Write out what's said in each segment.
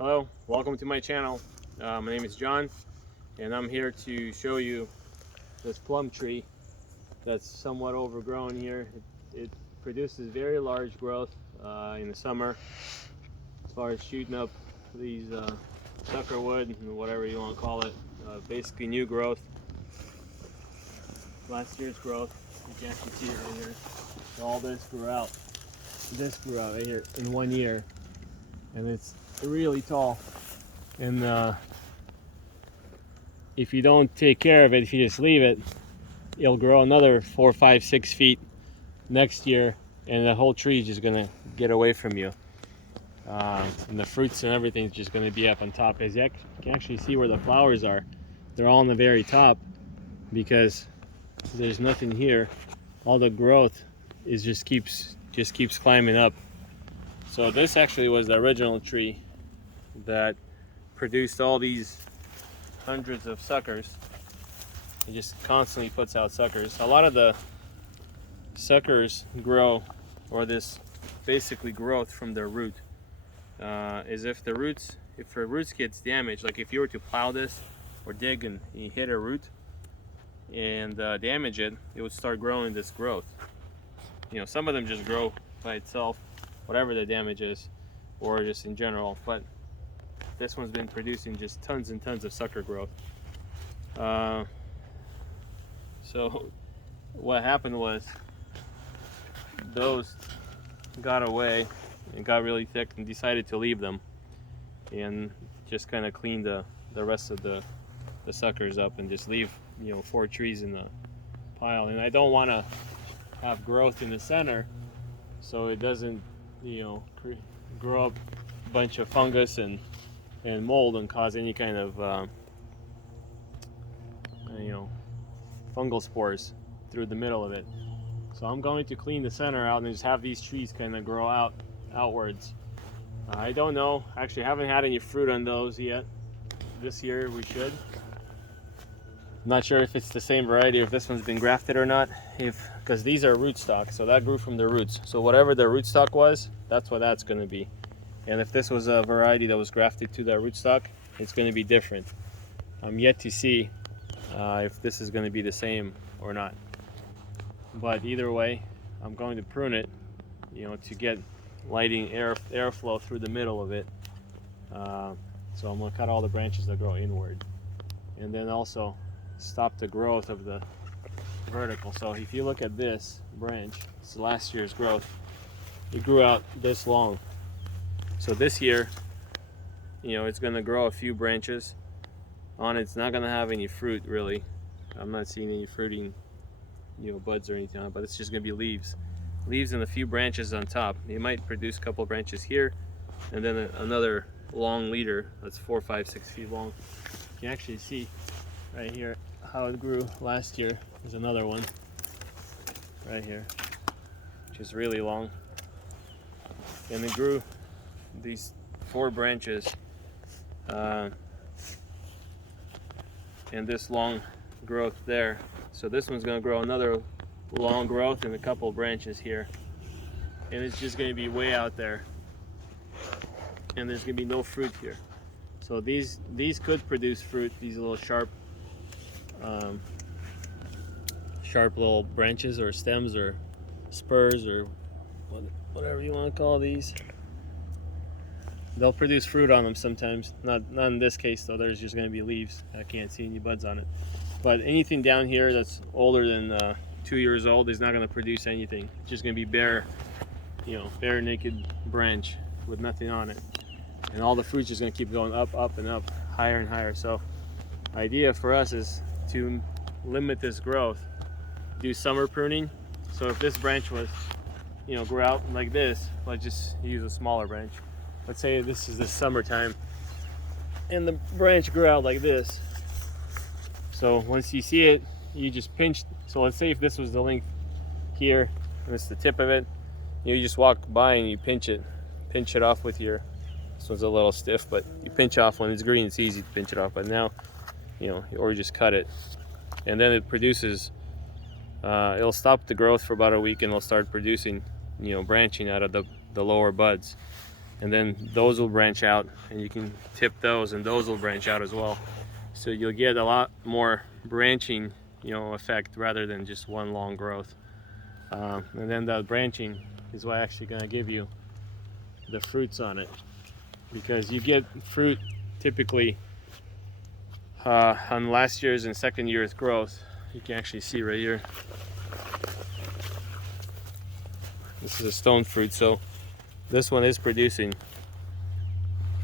Hello, welcome to my channel. My name is John, and I'm here to show you this plum tree that's somewhat overgrown here. It produces very large growth in the summer as far as shooting up these sucker wood, whatever you want to call it. Basically new growth, last year's growth. You can actually see it right here. So all this grew out. This grew out right here in 1 year, and it's really tall. And if you don't take care of it, if you just leave it, it'll grow another 4, 5, 6 feet next year, and the whole tree is just gonna get away from you. And the fruits and everything is just gonna be up on top. As you can actually see where the flowers are, they're all on the very top because there's nothing here. All the growth is just keeps climbing up. So this actually was the original tree that produced all these hundreds of suckers. It just constantly puts out suckers. A lot of the suckers grow, or this basically growth from their root, is if the roots gets damaged, like if you were to plow this or dig and you hit a root and damage it, it would start growing this growth. You know, some of them just grow by itself, whatever the damage is, or just in general, but this one's been producing just tons and tons of sucker growth. So what happened was those got away and got really thick and decided to leave them and just kind of clean the rest of the suckers up and just leave, 4 trees in the pile. And I don't want to have growth in the center so it doesn't grow up a bunch of fungus and mold and cause any kind of fungal spores through the middle of it. So I'm going to clean the center out and just have these trees kind of grow outwards. I don't know, actually I haven't had any fruit on those yet. This year we should. I'm not sure if it's the same variety or if this one's been grafted or not, because these are rootstock, so that grew from the roots. So whatever the rootstock was, that's what that's going to be. And if this was a variety that was grafted to that rootstock, it's going to be different. I'm yet to see if this is going to be the same or not. But either way, I'm going to prune it, to get lighting airflow through the middle of it. So I'm going to cut all the branches that grow inward, and then also stop the growth of the vertical. So if you look at this branch, it's last year's growth. It grew out this long. So this year, it's going to grow a few branches on it. It's not going to have any fruit really. I'm not seeing any fruiting, buds or anything on it, but it's just going to be leaves and a few branches on top. It might produce a couple branches here, and then another long leader that's 4, 5, 6 feet long. You can actually see right here how it grew last year. There's another one right here, which is really long, and it grew these 4 branches and this long growth there. So this one's going to grow another long growth and a couple branches here, and it's just going to be way out there, and there's going to be no fruit here. So these could produce fruit, these little sharp little branches or stems or spurs or whatever you want to call these. They'll produce fruit on them sometimes. Not in this case though. There's just going to be leaves. I can't see any buds on it. But anything down here that's older than 2 years old is not going to produce anything. It's just going to be bare, bare naked branch with nothing on it. And all the fruit's just going to keep going up, up, and up, higher and higher. So the idea for us is to limit this growth, do summer pruning. So if this branch was, grew out like this, let's just use a smaller branch. Let's say this is the summertime and the branch grew out like this. So once you see it, you just pinch. So let's say if this was the length here and it's the tip of it, you just walk by and you pinch it off with your, this one's a little stiff, but you pinch off when it's green. It's easy to pinch it off, but now, or you just cut it, and then it produces, it'll stop the growth for about a week and it'll start producing, branching out of the lower buds. and then those will branch out, and you can tip those, and those will branch out as well. So you'll get a lot more branching, effect rather than just one long growth. And then the branching is what actually going to give you the fruits on it, because you get fruit typically on last year's and second year's growth. You can actually see right here. This is a stone fruit, so this one is producing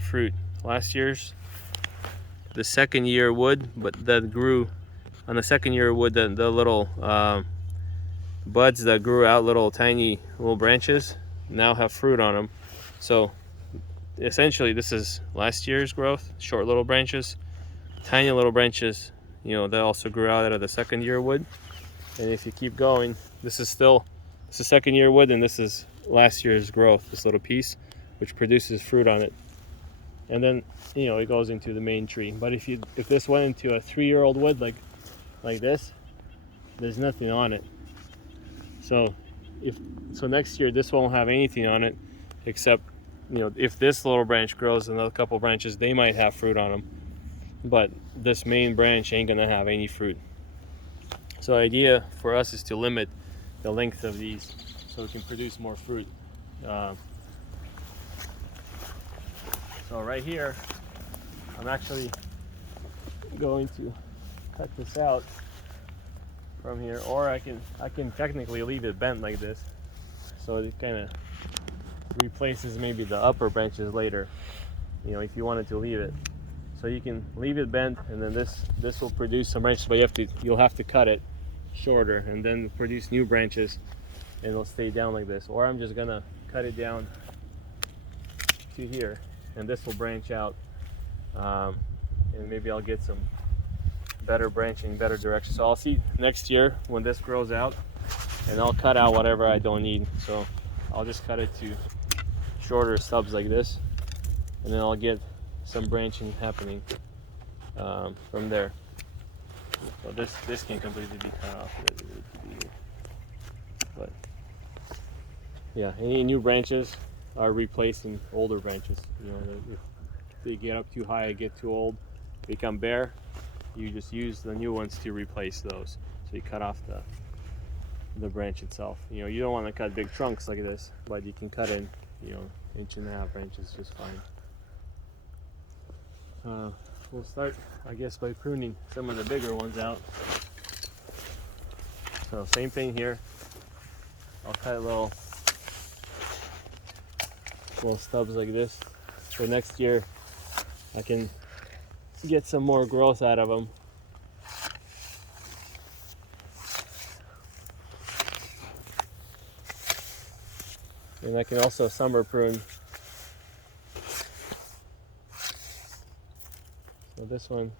fruit. Last year's, the second year wood, but that grew on the second year wood, the little buds that grew out, little tiny little branches, now have fruit on them. So essentially this is last year's growth, short little branches, tiny little branches, that also grew out of the second year wood. And if you keep going, this is second year wood, and this is last year's growth, this little piece, which produces fruit on it. And then it goes into the main tree. But if this went into a 3-year-old wood like this, there's nothing on it. So next year this won't have anything on it, except if this little branch grows another couple branches, they might have fruit on them. But this main branch ain't gonna have any fruit. So the idea for us is to limit the length of these so we can produce more fruit. So right here, I'm actually going to cut this out from here, or I can technically leave it bent like this, so it kind of replaces maybe the upper branches later, if you wanted to leave it. So you can leave it bent, and then this will produce some branches, but you'll have to cut it shorter and then produce new branches, and it'll stay down like this. Or I'm just gonna cut it down to here, and this will branch out, and maybe I'll get some better branching, better direction. So I'll see next year when this grows out, and I'll cut out whatever I don't need. So I'll just cut it to shorter stubs like this, and then I'll get some branching happening from there. So this can completely be cut off. But yeah, any new branches are replacing older branches. If they get up too high, get too old, become bare, you just use the new ones to replace those. So you cut off the branch itself. You don't want to cut big trunks like this, but you can cut in 1.5 branches just fine. We'll start, I guess, by pruning some of the bigger ones out. So same thing here. I'll cut little stubs like this. So next year I can get some more growth out of them. And I can also summer prune. So this one,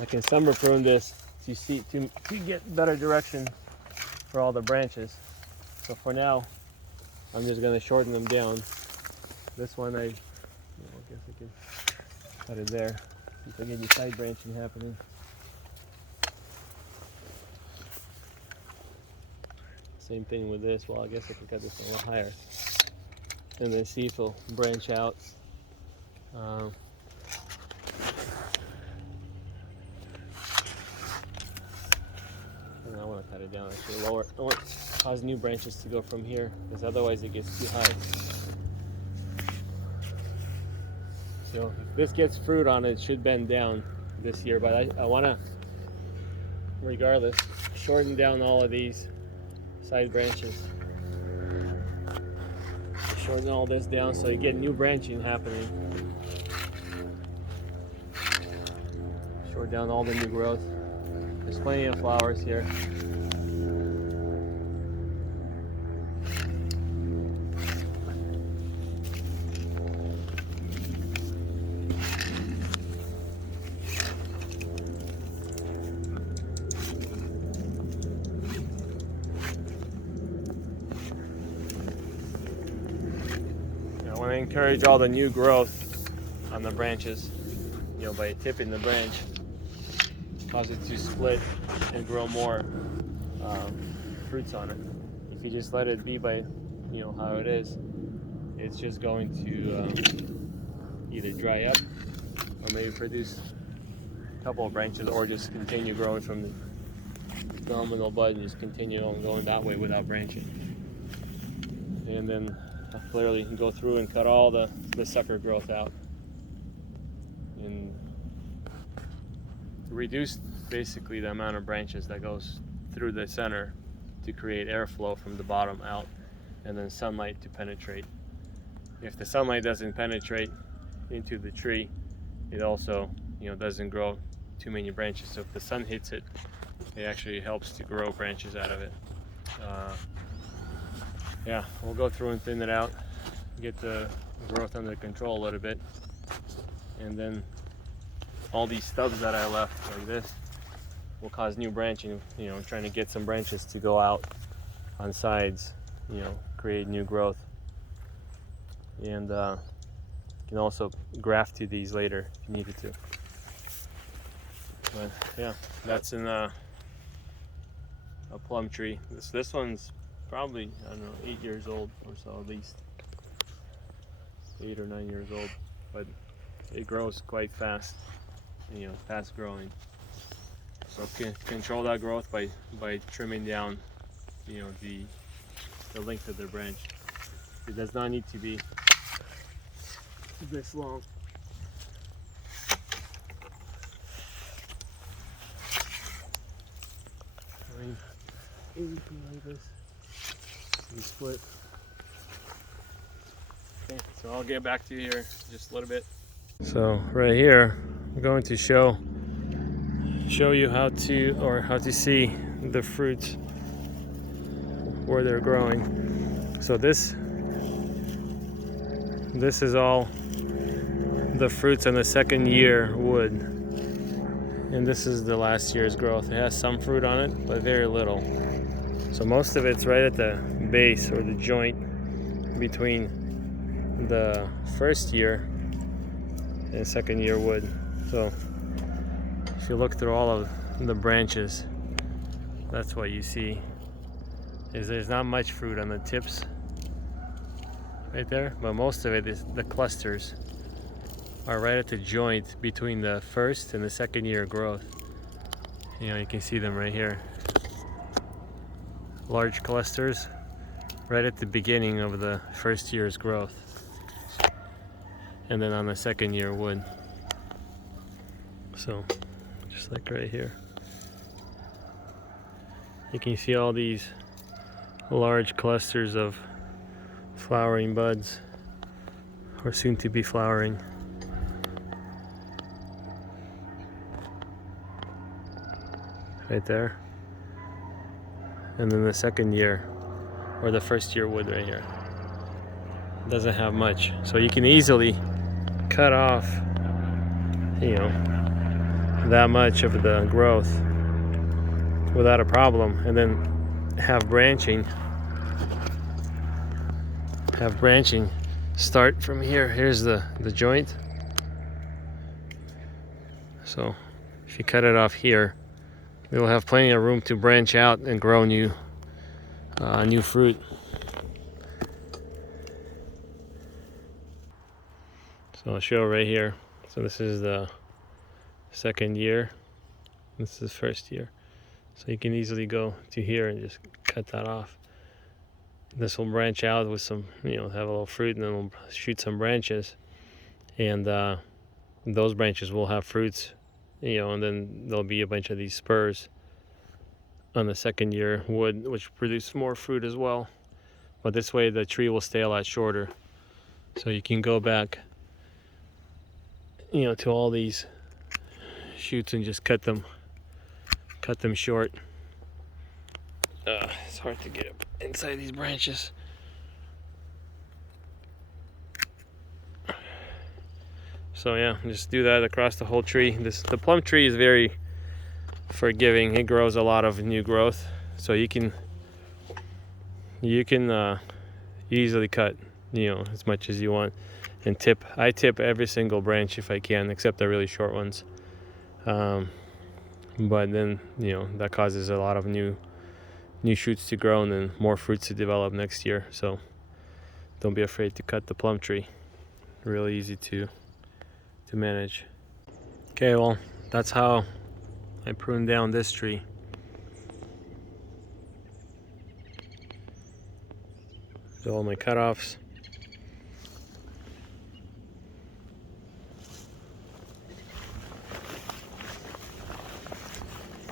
I can summer prune this to get better direction for all the branches. So for now, I'm just going to shorten them down. This one I guess I can cut it there. See if I get any side branching happening. Same thing with this. Well, I guess I can cut this one a little higher, and then see if it'll branch out. And I want to cut it down actually lower. I don't want to cause new branches to go from here, because otherwise it gets too high. So if this gets fruit on it, it should bend down this year, but I want to, regardless, shorten down all of these side branches. Shorten all this down so you get new branching happening. Short down all the new growth. There's plenty of flowers here. I want to encourage all the new growth on the branches, by tipping the branch, cause it to split and grow more fruits on it. If you just let it be by, how it is, it's just going to either dry up or maybe produce a couple of branches, or just continue growing from the nominal bud and just continue on going that way without branching. And then clearly go through and cut all the sucker growth out and reduce basically the amount of branches that goes through the center to create airflow from the bottom out, and then sunlight to penetrate. If the sunlight doesn't penetrate into the tree, it also, doesn't grow too many branches. So if the sun hits it, it actually helps to grow branches out of it. Yeah, we'll go through and thin it out, get the growth under control a little bit, and then all these stubs that I left like this will cause new branching, trying to get some branches to go out on sides, create new growth. And you can also graft to these later if you needed to. But yeah, that's in a plum tree. This one's probably, I don't know, 8 years old or so, at least 8 or 9 years old, but it grows quite fast, fast growing. So control that growth by trimming down, the length of the branch. It does not need to be this long. Anything like this, you split. Okay, so I'll get back to you here in just a little bit. So right here, I'm going to show you how to see the fruits where they're growing. So this is all the fruits on the second year wood, and this is the last year's growth. It has some fruit on it, but very little. So most of it's right at the base or the joint between the first year and second year wood. So if you look through all of the branches, that's what you see, is there's not much fruit on the tips right there, but most of it is the clusters are right at the joint between the first and the second year growth. You can see them right here. Large clusters right at the beginning of the first year's growth, and then on the second year wood. So just like right here, you can see all these large clusters of flowering buds, or soon to be flowering. Right there. And then the second year, or the first year wood right here, doesn't have much. So you can easily cut off, that much of the growth without a problem, and then have branching start from here. Here's the joint. So if you cut it off here, you'll have plenty of room to branch out and grow new fruit. So I'll show right here. So this is the second year. This is first year. So you can easily go to here and just cut that off. This will branch out with some, have a little fruit, and then we'll shoot some branches. And those branches will have fruits, and then there'll be a bunch of these spurs on the second year wood, which produce more fruit as well. But this way the tree will stay a lot shorter. So you can go back, to all these shoots and just cut them short. It's hard to get up inside these branches. So yeah, just do that across the whole tree. The plum tree is very forgiving. It grows a lot of new growth, so you can easily cut, as much as you want, and tip. I tip every single branch if I can, except the really short ones. But then that causes a lot of new shoots to grow, and then more fruits to develop next year. So don't be afraid to cut the plum tree. Really easy to manage. Okay, well, that's how I prune down this tree. So all my cutoffs.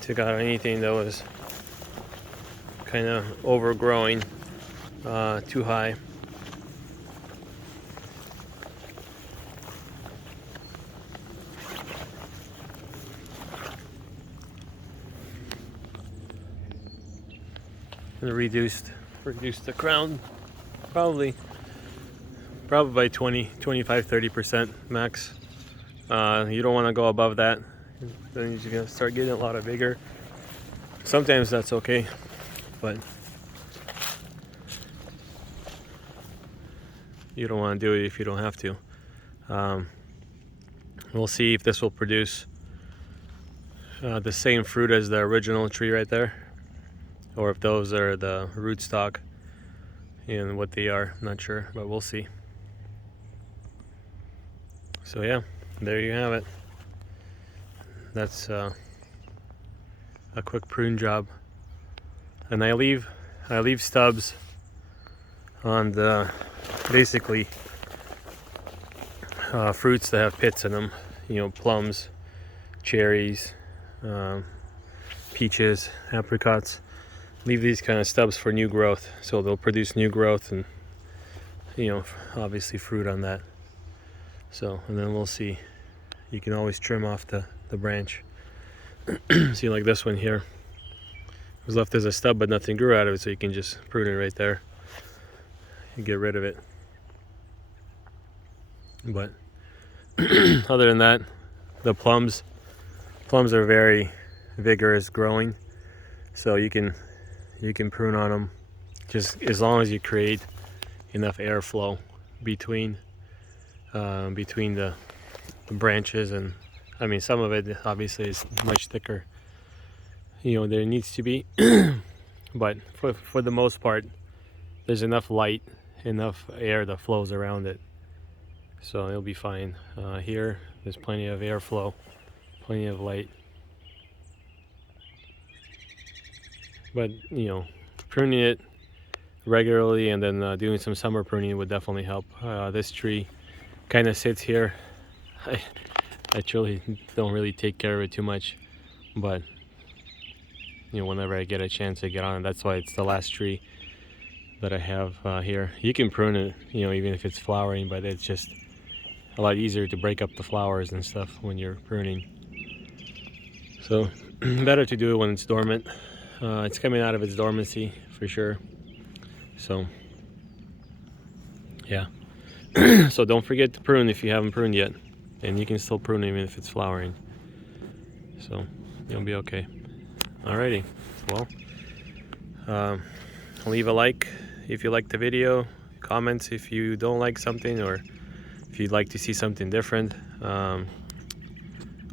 Took out anything that was kind of overgrowing, too high. And reduced the crown probably by 20, 25, 30% max. You don't want to go above that. Then you're gonna start getting a lot of vigor. Sometimes that's okay, but you don't want to do it if you don't have to. We'll see if this will produce the same fruit as the original tree right there, or if those are the rootstock and what they are. I'm not sure, but we'll see. So yeah, there you have it. That's a quick prune job, and I leave stubs on the basically fruits that have pits in them. You know, plums, cherries, peaches, apricots. Leave these kind of stubs for new growth, so they'll produce new growth and, you know, obviously fruit on that. So, and then we'll see. You can always trim off the branch. See, like this one here, it was left as a stub but nothing grew out of it, so you can just prune it right there and get rid of it. But other than that, the plums are very vigorous growing, so you can prune on them just as long as you create enough airflow between the branches. And I mean, some of it obviously is much thicker, you know, there needs to be, but for the most part, there's enough light, enough air that flows around it, so it'll be fine. Here, there's plenty of airflow, plenty of light. But, you know, pruning it regularly and then doing some summer pruning would definitely help. This tree kind of sits here. I actually don't really take care of it too much, but, you know, whenever I get a chance to get on it, that's why it's the last tree that I have here. You can prune it, you know, even if it's flowering, but it's just a lot easier to break up the flowers and stuff when you're pruning. So better to do it when it's dormant. It's coming out of its dormancy for sure. So yeah. So don't forget to prune if you haven't pruned yet, and you can still prune even if it's flowering, so you'll be okay. Alrighty, well, leave a like if you liked the video, comments if you don't like something, or if you'd like to see something different.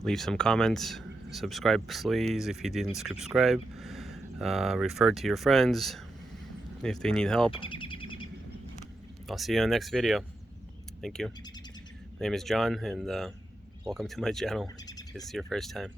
Leave some comments. Subscribe please if you didn't subscribe. Refer to your friends if they need help. I'll see you in the next video. Thank you. My name is John, and welcome to my channel if it's your first time.